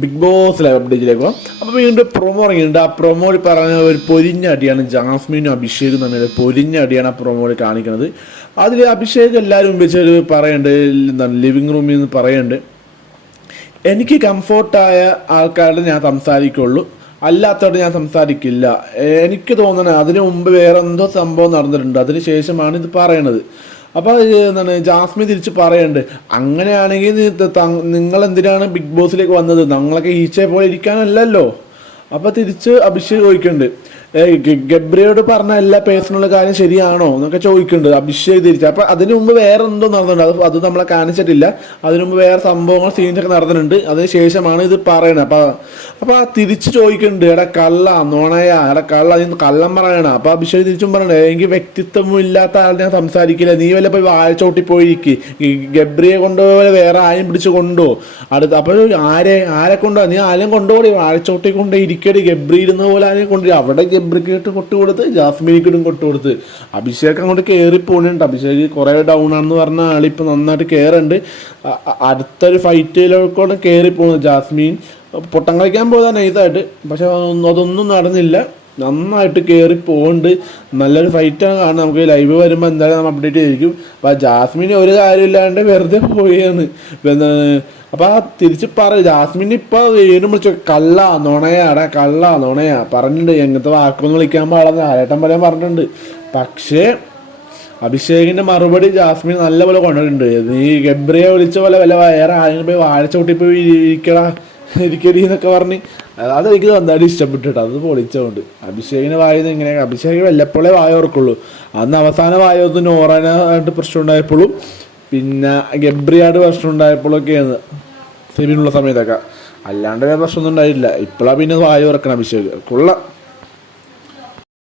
Big boss live അപ്ഡേറ്റിലേക്ക് പോകാം അപ്പോൾ വീണ്ടും പ്രൊമോ ഇറങ്ങിയിട്ടുണ്ട്. ആ പ്രൊമോയിൽ പറഞ്ഞ ഒരു പൊരിഞ്ഞ അടിയാണ് ജാസ്മിനും അഭിഷേകും തമ്മിൽ പൊരിഞ്ഞ അടിയാണ് ആ പ്രൊമോയിൽ കാണിക്കുന്നത് അതിൽ അഭിഷേക് എല്ലാവരും വെച്ച് ഒരു പറയുന്നുണ്ട് എന്താണ് ലിവിങ് റൂമിൽ നിന്ന് പറയുന്നുണ്ട് എനിക്ക് കംഫോർട്ടായ ആൾക്കാരുടെ ഞാൻ സംസാരിക്കുള്ളൂ. അല്ലാത്തവരോട് ഞാൻ സംസാരിക്കില്ല. എനിക്ക് തോന്നണേ അതിനു മുമ്പ് വേറെ എന്തോ സംഭവം നടന്നിട്ടുണ്ട്. അതിന് ശേഷമാണ് ഇത് പറയണത്. അപ്പോൾ എന്താണ് ജാസ്മി തിരിച്ച് പറയുന്നുണ്ട് അങ്ങനെയാണെങ്കിൽ നിങ്ങൾ എന്തിനാണ് ബിഗ് ബോസിലേക്ക് വന്നത്? ഞങ്ങളൊക്കെ ഈച്ചയെ പോലെ ഇരിക്കാനല്ലല്ലോ? അപ്പോൾ തിരിച്ച് അഭിഷേക് ചോദിക്കുന്നുണ്ട് ഗബ്രിയോട് പറഞ്ഞ എല്ലാ പേഴ്സണൽ കാര്യം ശരിയാണോ എന്നൊക്കെ ചോദിക്കുന്നുണ്ട്. അഭിഷേക് തിരിച്ചു അപ്പൊ അതിനു മുമ്പ് വേറെ എന്തോ നടന്നിട്ടുണ്ട്. അത് അത് നമ്മളെ കാണിച്ചിട്ടില്ല. അതിനു മുമ്പ് വേറെ സംഭവങ്ങൾ സീൻസൊക്കെ നടന്നിട്ടുണ്ട്. അതിന് ശേഷമാണ് ഇത് പറയണത്. അപ്പൊ അപ്പൊ ആ തിരിച്ച് ചോദിക്കുന്നുണ്ട്. എടാ കള്ള നോണയ. എടാ കള്ള നീ കള്ളം പറയണ. അപ്പൊ അഭിഷേക് തിരിച്ചും പറയണേ എനിക്ക് വ്യക്തിത്വം ഇല്ലാത്ത ഞാൻ സംസാരിക്കില്ല. നീ വല്ല പോയി വാഴച്ചോട്ടി പോയിരിക്ക്. ഗബ്രിയെ കൊണ്ടുപോലെ വേറെ ആരും പിടിച്ച് കൊണ്ടോ അടുത്ത് അപ്പോൾ ആരെ ആരെ കൊണ്ടോ നീ ആരും കൊണ്ടുപോയി വാഴച്ചോട്ടി കൊണ്ടേ ഇരിക്കടി. ഗബ്രി ഇരുന്ന പോലെ ആരെയും കൊണ്ടുപോയി അവിടെ ഗബ്രിക്കിട്ട് കൊട്ടുകൊടുത്ത് കൊടുത്ത് കൊട്ടുകൊടുത്ത്. കൊട്ടു കൊടുത്ത് അഭിഷേക് അങ്ങോട്ട് കയറി പോകുന്നുണ്ട് അഭിഷേക് കുറേ ഡൗൺ ആണെന്ന് പറഞ്ഞ ആളിപ്പോൾ നന്നായിട്ട് അ- അടുത്തൊരു ഫൈറ്റിലൊക്കെ കയറി പോകുന്നത് ജാസ്മിൻ. പൊട്ടം കളിക്കാൻ പോയതാണ് നൈസായിട്ട്. പക്ഷെ അതൊന്നും- നടന്നില്ല. നന്നായിട്ട് കയറി പോകുന്നുണ്ട് നല്ലൊരു ഫൈറ്റാണ് കാണുന്നത്. നമുക്ക് ലൈവ് വരുമ്പോൾ എന്തായാലും നമ്മൾ അപ്ഡേറ്റ് ചെയ്തിരിക്കും. അപ്പോൾ ജാസ്മിന് ഒരു കാര്യമില്ലാണ്ട് വെറുതെ പോയാണ് അപ്പോൾ ആ തിരിച്ച് പറ ജാസ്മിൻ ഇപ്പോൾ വീണ്ടും വിളിച്ചു കള്ള നുണയാടാ കള്ള നുണയാ. പറഞ്ഞിട്ടുണ്ട് എങ്ങനത്തെ വാക്കൊന്നും വിളിക്കാൻ പാടില്ല. ആരേട്ടൻ പറയാൻ പറഞ്ഞിട്ടുണ്ട്. പക്ഷേ അഭിഷേകിന്റെ മറുപടി ജാസ്മിൻ നല്ലപോലെ കൊണ്ടിട്ടുണ്ട് നീ ഗബ്രിയെ വിളിച്ച പോലെ വല്ല വേറെ ആരെങ്കിലും പോയി വാഴച്ച കൂട്ടി പോയി ഇരിക്കടാ ഇരിക്കടി എന്നൊക്കെ പറഞ്ഞ്. അത് എനിക്ക് എന്തായാലും ഇഷ്ടപ്പെട്ടിട്ട് അത് പൊളിച്ചോണ്ട്. അഭിഷേകിന് വായത് ഇങ്ങനെ അഭിഷേക് വല്ലപ്പോഴേ വായ ഓർക്കുള്ളൂ അന്ന് അവസാന വായത് നോറാനായിട്ട് പ്രശ്നം ഉണ്ടായപ്പോഴും പിന്നെ ഗബ്രിയായിട്ട് പ്രശ്നം ഉണ്ടായപ്പോഴൊക്കെയാണ് സെബിനുള്ള സമയത്തൊക്കെ. അല്ലാണ്ട് വേറെ പ്രശ്നമൊന്നും ഉണ്ടായില്ല ഇപ്പോഴാണ് പിന്നെ വായ തുറക്കണം അഭിഷേക്. കൊള്ള.